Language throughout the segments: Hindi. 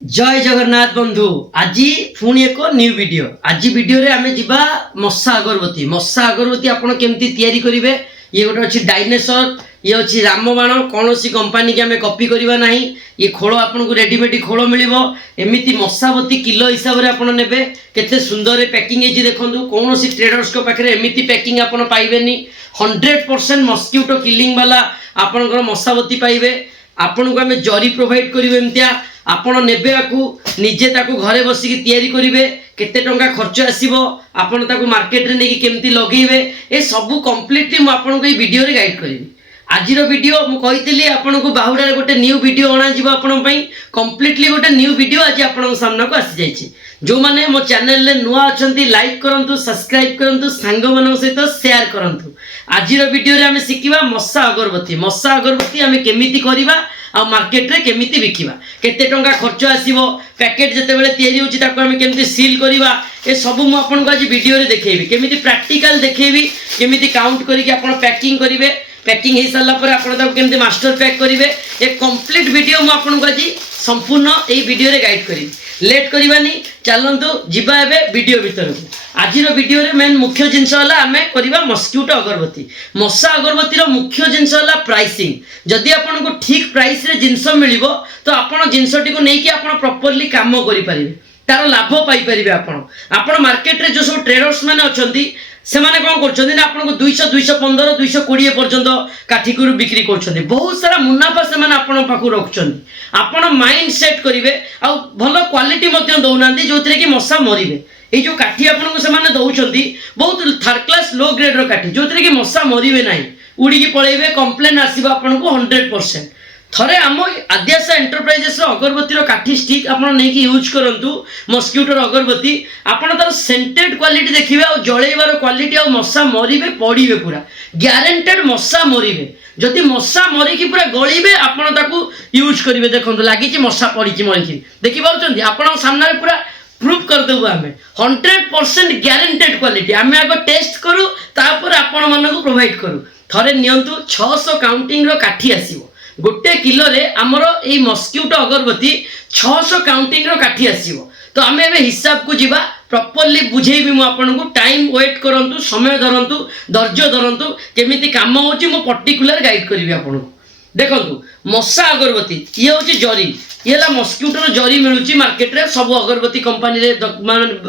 जय जगन्नाथ बंधु आज पुणी एक न्यू वीडियो आज वीडियो रे आमे जिबा मस्सा अगरबत्ती आपण केमती तयारी करिवे ये गोटे अछि डायनासोर ये अछि रामबाण कौन सी कंपनी के आमे कॉपी करबा नाही ये खोल आपन को रेडीमेड खोल मिलिबो एमिति मस्साबत्ती किलो हिसाब रे आपण नेबे केते सुंदर पैकिंग हे जी देखंतु कौन सी ट्रेडर्स को पाखरे एमिति पैकिंग आपण पाइबेनी 100% मस्किटो किलिंग वाला आपनकर मस्साबत्ती पाइबे आपन को आमे जरी प्रोवाइड करिवे एमतिया आपण नेबे आकु निजे ताकु घरे बसिकी तयारी करिवे केते टंका खर्च आसीबो आपण ताकु मार्केट रे नेकी केमती लगेइबे ए सब कंप्लीटली मु आपण को ए वीडियो रे गाइड करिवि आजिरो वीडियो मु कहितली आपण को बाहुडा रे गोटे न्यू वीडियो अणा जिवो आपण पई कंप्लीटली गोटे न्यू वीडियो आज आपण सामना को आसी जाईछि जो माने मो चैनल ले नुआ अछंती लाइक करंतु सब्सक्राइब करंतु सांग मानन सहित शेयर करंतु आजिरो वीडियो रे हमें सिखिबा मस्सा अगरबत्ती हमें केमिति करिबा आ मार्केट रे केमिति बिकिबा केते टंका खर्च आसीबो पैकेट जते बेले तयारी होची ताको हमें केमिति सील करिबा ए सब मु आपन को आज वीडियो रे देखेबी केमिति प्रैक्टिकल देखेबी केमिति काउंट करी कि आपन पैकिंग करिवे पैकिंग हे साला पर आपन ताको केमिति मास्टर पैक करिवे ए कंप्लीट वीडियो मु आपन को आज संपूर्ण ए वीडियो रे गाइड करी लेट करिबानी चलंतु जिबा एबे वीडियो भीतर को आजिरो वीडियो रे मेन मुख्य जिंस हला हमें करिबा मस्किटो अगरबत्ती मस्सा अगरबत्ती रो मुख्य जिंस हला प्राइसिंग जदि आपन को ठीक प्राइस रे जिंस मिलिबो तो आपन जिंसटी को नेकी आपन प्रॉपर्ली काम करि परिबे तार लाभ पाई परिबे आपन मार्केट रे जो सब ट्रेडर्स माने अछंती से माने कोन करछंती ना आपन को 200 215 220 पर्यंत काठी को बिक्री करछंती बहुत सारा मुनाफा से माने आपन पाखु रखछंती आपन माइंड सेट करिवे आ भलो क्वालिटी मध्ये दउनांती जोतरे कि मस्सा मरिबे ए जो काठी आपन को से माने दउछंती बहुत थर्ड क्लास लो ग्रेड रो काठी जोतरे कि मस्सा मरिबे नाही उडी की पळेबे कंप्लेन आसीबा आपन को 100% थरे आम आद्याशा एंटरप्राइजेस अगरबत्ती काठी स्टिक आपन नेकी यूज करंतु मस्किटो अगरबत्ती आपन तार सेंटेड क्वालिटी देखिबे आ जळेबार क्वालिटी आ मस्सा मरिबे पड़ीबे पूरा ग्यारंटेड मस्सा मरिबे जदि मस्सा मरिकी पूरा गळीबे आपन ताकू यूज करिवे देखंतु लागि छि मस्सा पड़ीची मरिकी देखि पाउछंती आपन सामने पूरा प्रूफ कर देबो हमें 100% ग्यारंटेड क्वालिटी हमें आगो टेस्ट करू तापर आपन मन को प्रोवाइड करू थरे नियंतु 600 काउंटिंग रो काठी आसीबो गोटे किलो रे हमर ए मस्किटो अगरबत्ती 600 काउंटिंग रो काठी आसीबो तो हमें एबे हिसाब को जिबा प्रॉपर्ली बुझेबी मु आपन को टाइम वेट करंतु समय धरंतु धैर्य धरंतु केमिति काम होची मु पर्टिकुलर गाइड करबी आपन को देखंतु मस्सा अगरबत्ती ये होची जरी येला मस्किटो रो जरी मिलुची मार्केट रे सब अगरबत्ती कंपनी रे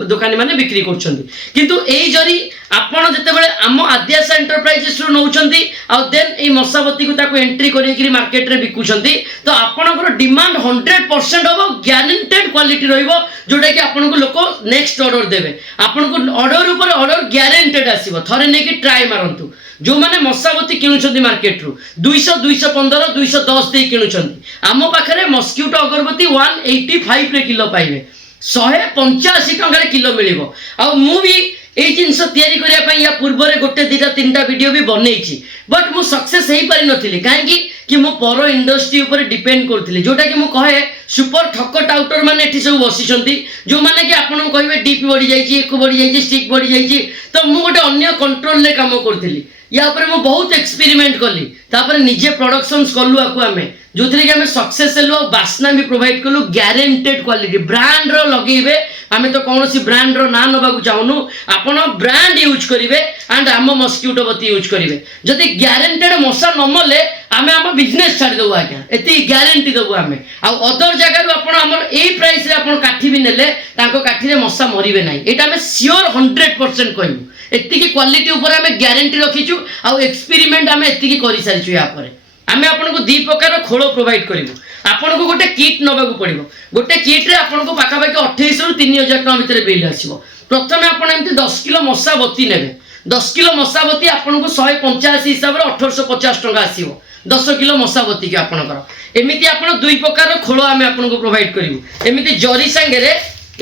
दुकानी माने बिक्री करछंती किंतु एई जरी आपण जते बेले आम आद्याशा एंटरप्राइजेस रो नउछंती आ देन एई मस्साबत्ती को ताको एंट्री करी कि मार्केट रे बिकुछंती तो आपनकर डिमांड 100% होबो ग्यारंटेड क्वालिटी रहइबो जोटा कि आपन को लोक नेक्स्ट ऑर्डर देबे आपन को ऑर्डर ऊपर ऑर्डर ग्यारंटेड आसीबो थरे ने कि ट्राई मारंतु जो माने मस्साबत्ती किनुछंती मार्केट रू 200 215 210 दे किनुछंती आम पाखरे मस्किटो अगरबत्ती 185 रे किलो पाइबे 185 टंका रे किलो मिलिबो आ मु भी एई जिंस तयारी करिया पई या पूर्व रे गोटे दिटा तीनटा वीडियो भी बनेइछि बट मु सक्सेस हेई पारि नथिली काहे कि मु पर इंडस्ट्री ऊपर डिपेंड करथिली जोटा कि मु कहे सुपर ठक्कर आउटर माने एठी सब बसिछंती जो माने कि आपन कहिबे डीपी बढी जाईछि एक बढी जाईछि स्टिक बढी जाईछि तो मु गोटे अन्य कंट्रोल ले काम करथिली या पर मु बहुत एक्सपेरिमेंट कली तापर निजे प्रोडक्शंस कलु आकु हमें जोथरे कि हमें सक्सेस हेलु बासना भी प्रोवाइड कलु ग्यारंटेड क्वालिटी ब्रांड रो लगेबे हमें तो कौन सी ब्रांड रो ना नबा को चाहनु आपण ब्रांड यूज करिवे एंड आम मस्किटो बत्ती यूज करिवे जदि ग्यारंटेड मस्सा न मले आमे आम बिजनेस छाड़ी देबो आज्ञा एती ग्यारंटी देबो आमे आ अदर जगह रो आपण हमर एई प्राइस रे आपण काठी भी नेले ताको काठी रे मस्सा मरिवे नाही एटा हमें श्योर 100% कहू एती की क्वालिटी ऊपर हमें ग्यारंटी रखिछु आ एक्सपेरिमेंट हमें एती की करि सारिछु या पर आमे आपण को दी प्रकार खोल प्रोवाइड करिवो आपण को गोटे किट नबा को पड़िबो गोटे किट रे आपण को पाखा पाखी 2800 रु 3000 टका भीतर बिल आसीबो प्रथमे आपण एमती 10 किलो मस्सा बत्ती नेबे 10 किलो मस्सा बत्ती आपण को 185 हिसाब रे 1850 टका आसीबो 10 किलो मस्सा बत्ती के आपनकर एमिति आपण दुई प्रकार खोल आमे आपण को प्रोवाइड करिवो एमिति जरी संगे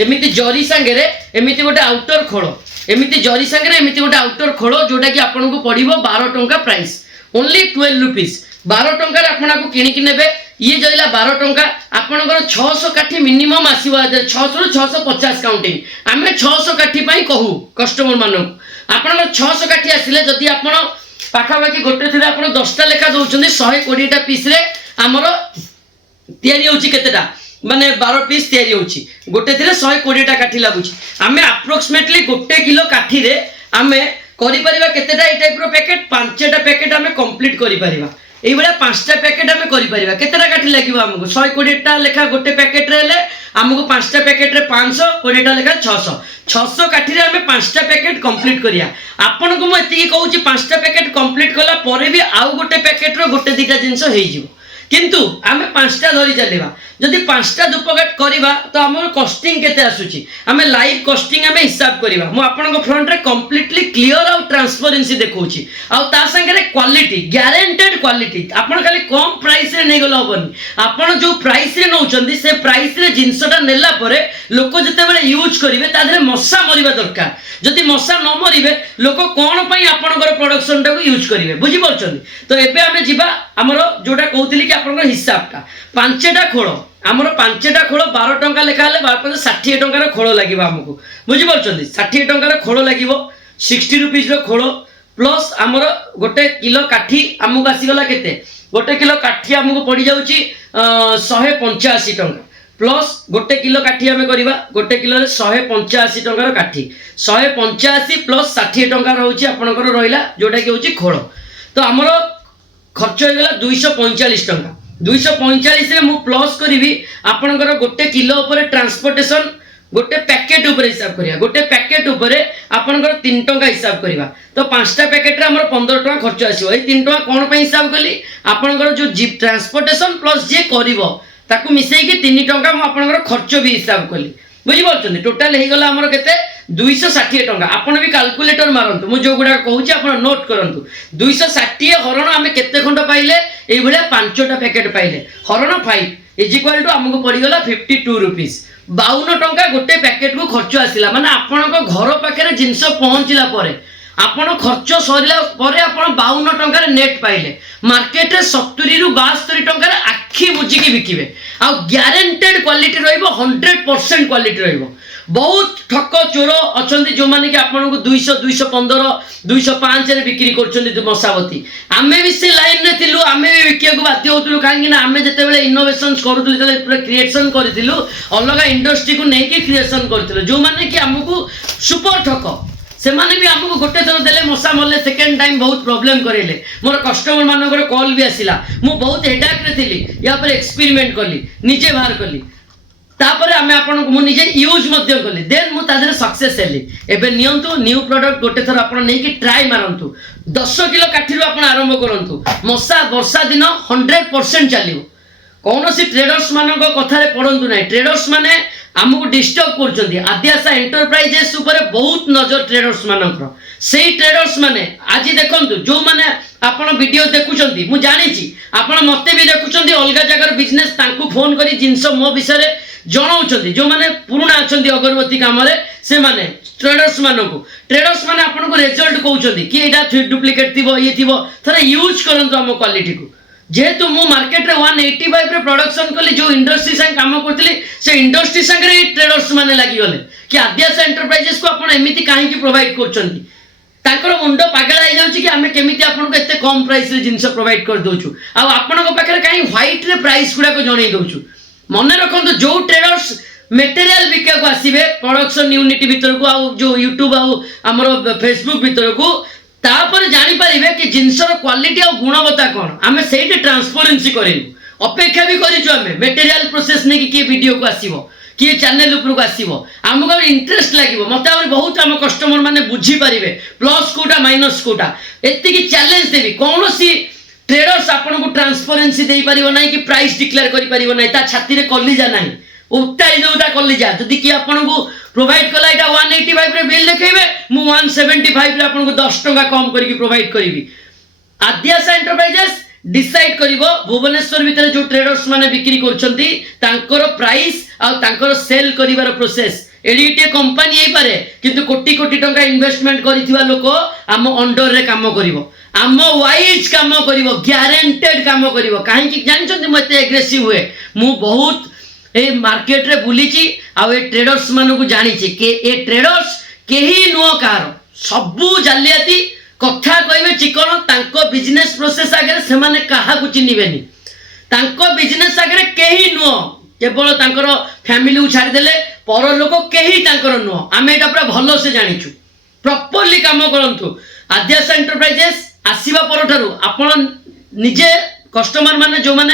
एमिति गोटे आउटर खोल एमिति जरी संगे एमिति गोटे आउटर खोल जोटा कि आपण को पड़िबो 12 टका प्राइस ओनली 12 रुपीस 12 टंका रे आपण को किनि कि नेबे ये जइला 12 टंका आपनकर 600 काठी मिनिमम आसीबो 600 रु 650 काउंटिंग आमे 600 काठी पई कहू कस्टमर मानू आपनकर 600 काठी आसिले जदि आपण पाखा पाखी गोटे थिले आपण 10 टा लेखा दउछन्ती 120 टा पीस रे हमरो तयारी होची केतेटा माने 12 पीस तैयारी होची गोटे थिले 120 टा काठी लागुची आमे अप्रोक्सीमेटली 1 किलो काठी रे आमे करि परिबा केतेटा ए टाइप रो पैकेट 5टा पैकेट आमे कंप्लीट करि परिबा एई बडा 5टा पैकेट आमे करि परिबा केतेटा काठी लागिबो हमको 120 टा लेखा गोटे पैकेट रे ले हमको 5टा पैकेट रे 500 20 टा लेखा 600 काठी रे आमे 5टा पैकेट कंप्लीट करिया आपन को म एति कहूची 5टा पैकेट कंप्लीट कला परे भी आउ गोटे पैकेट रो गोटे दिटा जिंस हेइ जिवो किंतु आमे 5टा धरी चलेबा जदि 5टा डुप्लिकेट करिबा तो हमर कॉस्टिंग केते आसुची आमे लाइव कॉस्टिंग आमे हिसाब करिबा मो आपन को फ्रंट रे कंप्लीटली क्लियर आउ ट्रांसपेरेंसी देखौची आउ ता संगे रे क्वालिटी गारंटेड क्वालिटी आपन खाली कम प्राइस रे नै गलो हबनी आपन जो प्राइस रे नौचंदी से प्राइस रे जिंसटा नेला परे लोक जते बेले यूज करिवे ता धरे मस्सा मरिबा दरकार जदि मस्सा न मरिबे लोक कोन पई आपन को प्रोडक्शन टा को यूज करिवे बुझी परछंदी तो एबे आमे जिबा हमरो जोटा कहउतिली कि आपन को हिसाबटा 5टा खोल आमर 5टा खोल 12 टंका लेखा हेले 60 टंकार खोल लगे आमको बुझीपार 60 टंकार खोल लगे 60 रुपीज खोल प्लस आमर गोटे किलो काठी आमको आसीगला केते गोटे किलो काठी आमको पड़ जाऊँगी 185 टंका प्लस गोटे किलो काठी आम करवा गोटे किलो 185 टंकार काठी 185 प्लस 60 टंका रोचे आपंकर रहा जोटा कि हूँ खोल तो आमर खर्च होगा 245 टंका 245 रे मु प्लस करी आपणकर गोटे किलो ऊपर ट्रांसपोर्टेशन गोटे पैकेट ऊपर हिसाब करिया गोटे पैकेट ऊपर आपणकर 3 टंका हिसाब करिवा तो 5टा पैकेट रे हमर 15 टंका खर्च आसीबो ए 3 टंका कोन पे हिसाब कली आपणकर जो जीप ट्रांसपोर्टेशन प्लस जे करिवो ताकू मिसई के 3 टंका मु आपणकर खर्च भी हिसाब कली बुझी पारछन टोटल हे गला हमर केते 260 टंका आपण भी कैलकुलेटर मारंतु मु जो गुडा कहूची आपण नोट करंतु 260 हरण आमे केते खंड पाइले एई भलिया 5टा पैकेट पाइले हरण 5 इज इक्वल टू हमको पड़ी गला 52 रुपीस 52 टंका गोटे पैकेट को खर्च आसिला माने आपण को घर पाखे जिनस पहुंचला परे आपण खर्च सरिला परे आपण 52 टंका नेट पाइले मार्केट रे 70 रु 72 टंका आखी मुजी की बिकिबे आ ग्यारंटेड क्वालिटी रहइबो 100% क्वालिटी रहइबो बहुत ठक चोर अच्छा जो मैंने कि आपको 200 215 205 रे बिक्री कर मशावती आम भी से लाइन में थिलु आम भी बिकिया बाध्य होतलु कहीं आम जिते इनोवेशन करूँ क्रिएशन करूँ अलग इंडस्ट्री को लेकिन क्रिएशन करूँ जो मैंने कि आमको सुपर ठक से माने भी आमको गोटे थर देले मशा मरले सेकेंड टाइम बहुत प्रॉब्लम करेले मोर कस्टमर मानकर कॉल भी आसिला मु बहुत हेडाक रे थिली या पर एक्सपेरिमेंट कली निजे बाहर कली तापर आमे आपन को निजे यूज मध्य कली देन मु तादरे सक्सेस हेली एबे नियंतु न्यू प्रोडक्ट गोटे थर आपन नै कि ट्राई मारंतु 10 किलो काठीरु आपन आरंभ करंतु मशा वर्षा दिन 100% चलिबो कौनसी ट्रेडर्स मानक कथा रे पड़ंतु नै ट्रेडर्स माने हमको डिस्टर्ब करछंती आद्यासा एंटरप्राइजेस ऊपर बहुत नजर ट्रेडर्स मानकर सेही ट्रेडर्स माने आज देखंतु जो माने आपण वीडियो देखुछंती मु जानि छी आपण मते भी देखुछंती अलगा जगह बिजनेस तांकु फोन करी जिंस मो विषय रे जणाउछंती जो माने पुराना अछंती अगरबत्ती काम रे से माने ट्रेडर्स माने आपण को रिजल्ट कहउछंती कि एटा डुप्लीकेट थिबो ये थिबो थरे यूज करंतु हम क्वालिटी को जेहेतु मु मार्केट रे 185 रे प्रोडक्शन कली जो इंडस्ट्री संग काम करतली से इंडस्ट्री संग रे ट्रेडर्स माने लागि गले कि आद्यासा एंटरप्राइजेस को आपण एमिति काहे कि प्रोवाइड करछंती ताकर मुंड पागल आइ जाउची कि हमें केमिति आपन को एते कम प्राइस रे जिंस प्रोवाइड कर दोछु आ आपन को पाखरे काहे व्हाइट रे प्राइस गुडा को जणै दोछु मन रखंतु जो ट्रेडर्स मटेरियल बिका को आसीबे प्रोडक्शन यूनिट भीतर को आ जो यूट्यूब आ हमर फेसबुक भीतर को तापर जानि परिबे कि जिंसर क्वालिटी और गुणवत्ता कोन हमें सेही ट्रांसपेरेंसी करिनु अपेक्षा भी करिछु हमें मटेरियल प्रोसेस ने कि वीडियो को आसीबो कि चैनल ऊपर को आसीबो हमको इंटरेस्ट लागिबो मते हमर बहुत हम कस्टमर माने बुझी परिबे प्लस कोटा माइनस कोटा एत्ते की चैलेंज देबी कोनोसी ट्रेडर्स आपन को ट्रांसपेरेंसी देई परिबो नै कि प्राइस डिक्लेयर करि परिबो नै ता छाती रे कलिजा नै उठाई देउता कलिजा जदि कि आपन को प्रोवाइड कला एटा 185 रे बिल देखेबे मु 175 रे आपन को 10 टका कम करिकि प्रोवाइड करिवि आद्यासा एंटरप्राइजेस डिसाइड करिवो भुवनेश्वर भीतर जो ट्रेडर्स माने बिक्री करछंती तांकर प्राइस आ तांकर सेल करिवार प्रोसेस एडिटे कंपनी हे पारे किंतु कोटी कोटी टंका इन्वेस्टमेंट करिथिबा लोको आम अंडर रे काम करिवो आम वाइज काम करिवो ग्यारंटेड काम करिवो काहे कि जानछंती मते एग्रेसिव हुए मु बहुत ए मार्केट रे बुलीची आ ए ट्रेडर्स मानु को जानिची के ए ट्रेडर्स केही नुओ कार सबु जालियाती कथा कहबे चिकन तांको बिजनेस प्रोसेस आगे से माने कहा को चिन्हिबेनी तांको बिजनेस आगे केही नुओ केवल तांकर फैमिली को छाड़देले पर लोक कहीं तांकर नुह आम यहाँ पूरा भल से जाचु प्रॉपरली काम करूँ आद्याशा एंटरप्राइजेस आसवा पर आपण निजे कस्टमर माने जो माने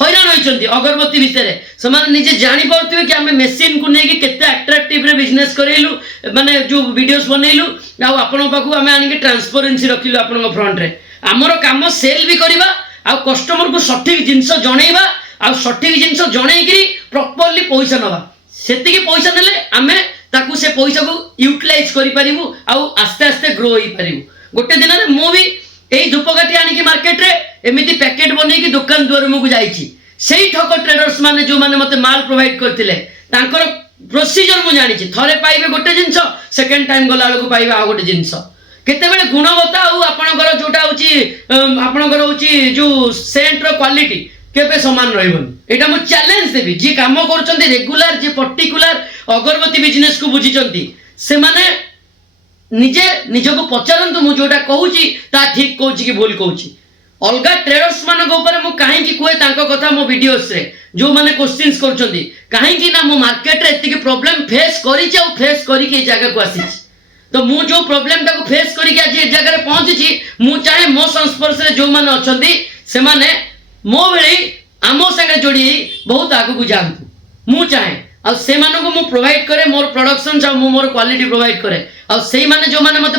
हैरान होती अगरबत्ती विषय से निजे जापर कि आम मेसीन को लेकिन केते अट्राक्टिव बिजनेस करेलु माने जो वीडियोस बनइलु आपण पाखु आम आनिक ट्रांसपेरेंसी रखिलु आपण फ्रंट रे आमर काम सेल भी करवा आ कस्टमर को सठिक जिनस जनइबा आ सठिक जिनस जनइकरी प्रॉपरली पैसा नवा सेतिकी पैसा नेले आमे ताकू से पैसा को यूटिलाइज करि परिबु आ आस्ते आस्ते ग्रो होई परिबु गोटे दिन रे मो भी एई धूपकाठी आनिकी मार्केट रे एमिति पैकेट बनै की दुकान द्वार मुझे जाइछि सेई ठक ट्रेडर्स माने जो माने मते माल प्रोवाइड करथिले तांकर प्रोसीजर मु जानिछि थरे पाइबे गोटे जिंस सेकंड टाइम गला को पाइबे आ गोटे जिंस केते बेले गुणवत्ता आ आपनकर जोटा होछि आपनकर होछि जो सेंट रो क्वालिटी केबे समान रहबोनी एटा मु चैलेंज देबी जे काम करचंती रेगुलर जे पर्टिकुलर अगरबत्ती बिजनेस को बुझिचंती से माने निजे निजको पचारंतु मु जोटा कहूची ता ठीक कहूची कि भूल कहूची अलग ट्रेडर्स मान मु कहीं कहे कथा मो वीडियोस रे जो माने क्वेश्चंस करछंती कहीं ना मु मार्केट रे एतिकी प्रॉब्लम फेस करिछि आ फेस करी के जगह को आसीछि तो मु जो प्रॉब्लम ताको फेस करी के आज ए जगह रे पहुंचीछि मु चाहे मो संस्पर्श रे जो माने अछंती से माने मो भली आमो संगे जोड़ी बहुत आगु को जानतु मु चाहे आ से मानको मु प्रोवाइड करे मोर प्रोडक्शन आ मु मोर क्वालिटी प्रोवाइड करे आ सेही माने जो माने मते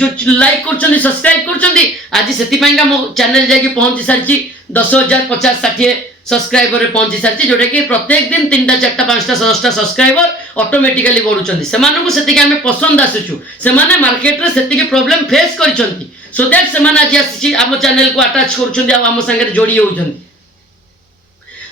जो लाइक करछंती सब्सक्राइब करछंती आज सेति पयका मो चैनल जाकी पहुंची सारछि 10,000 50 60 सब्सक्राइबर रे पहुंची सारछि जोटा कि प्रत्येक दिन 3टा 4टा 5टा 6टा सब्सक्राइबर ऑटोमेटिकली बढ़ुछंती से मानको सेति के हमें पसंद आसुछु से माने मार्केट रे सेति के प्रॉब्लम फेस करछंती सो दैट से माने आज आछि हम चैनल को अटैच करछंती आ हम संगे जोड़ी होउछंती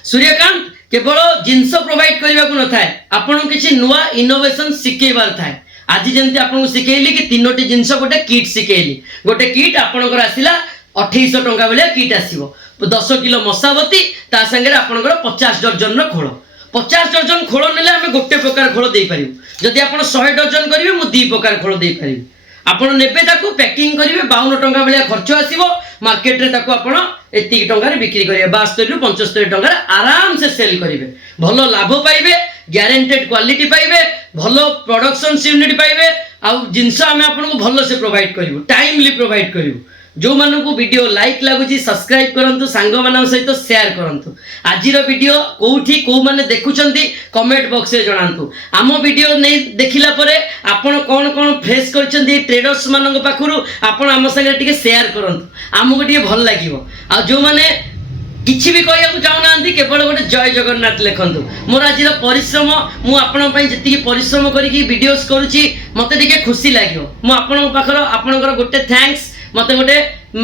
सूर्यकांत केवल जिनस प्रोवाइड करने को न थाए आपन किसी नुआ इनोवेशन शिखेबार थाए आज जमी आपको शिखेली कि 3टी जिनस गोटे किट शिखेली गोटे किट आपंकर आसला 2800 टंका भाया किट आसो 10 किलो मशावती ता संगे आपंकर 50 डर्जन खोल 50 डर्जन खोल ने आम गोटे प्रकार खोल दे पारू जदि आप 100 डर्जन करेंगे मुझे 2 प्रकार खोल दे पारि आपण नेबे ताकू पैकिंग करेंगे 52 टंका भाया खर्च आसो मार्केट रे ताकू आपण एतिक टंका बिक्री करेंगे 72 रु 75 टंका आराम से सेल करेंगे भल लाभ पाइबे ग्यारंटेड क्वालिटी पाइबे भल प्रोडक्शन यूनिट पाइबे आ जिनस आम आपको भल से प्रोवाइड करूँ टाइमली प्रोवाइड करूँ जो मानू वीडियो लाइक लगुच सब्सक्राइब करूँ सांग मान सहित शेयर करूँ आज वीडियो कौटी कौ मैंने देखुंत कमेंट बॉक्स में जनातु आम वीडियो नहीं देखला परे आपण कौन कौन फेस कर ट्रेडर्स मान पाखु आपण आम संगे शेयर करूँ आमको टे भल लगे आ जो मैंने किसी भी कहूँ चाहूना केवल गोटे जय जगन्नाथ लिखु मोर आज परिश्रम मुझे परिश्रम करके वीडियोस करुच्ची मत खुशी लगे मुझे पाखर आपणकर गोटे थैंक्स मत गोटे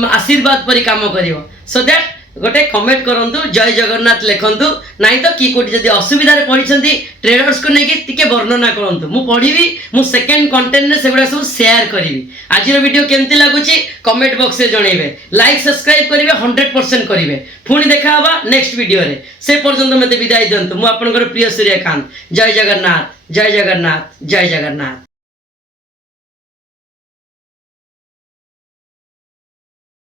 आशीर्वाद परी काम कर सो दैट गोटे कमेंट करूँ जय जगन्नाथ लिखु नाई तो कि कौटी जब असुविधा पड़ी ट्रेडर्स को लेकिन वर्णना करूँ मु पढ़ी मु सेकेंड कंटेंट से गुड़ा सब शेयर करी आज वीडियो केमती लगुच कमेंट बॉक्स में जनइबे लाइक सब्सक्राइब करेंगे 100% करेंगे पुणी देखा नेक्स्ट वीडियो रे से पर्यंत मत विदाय दिंतु मुझे प्रिय सूर्यकांत जय जगन्नाथ जय जगन्नाथ जय जगन्नाथ।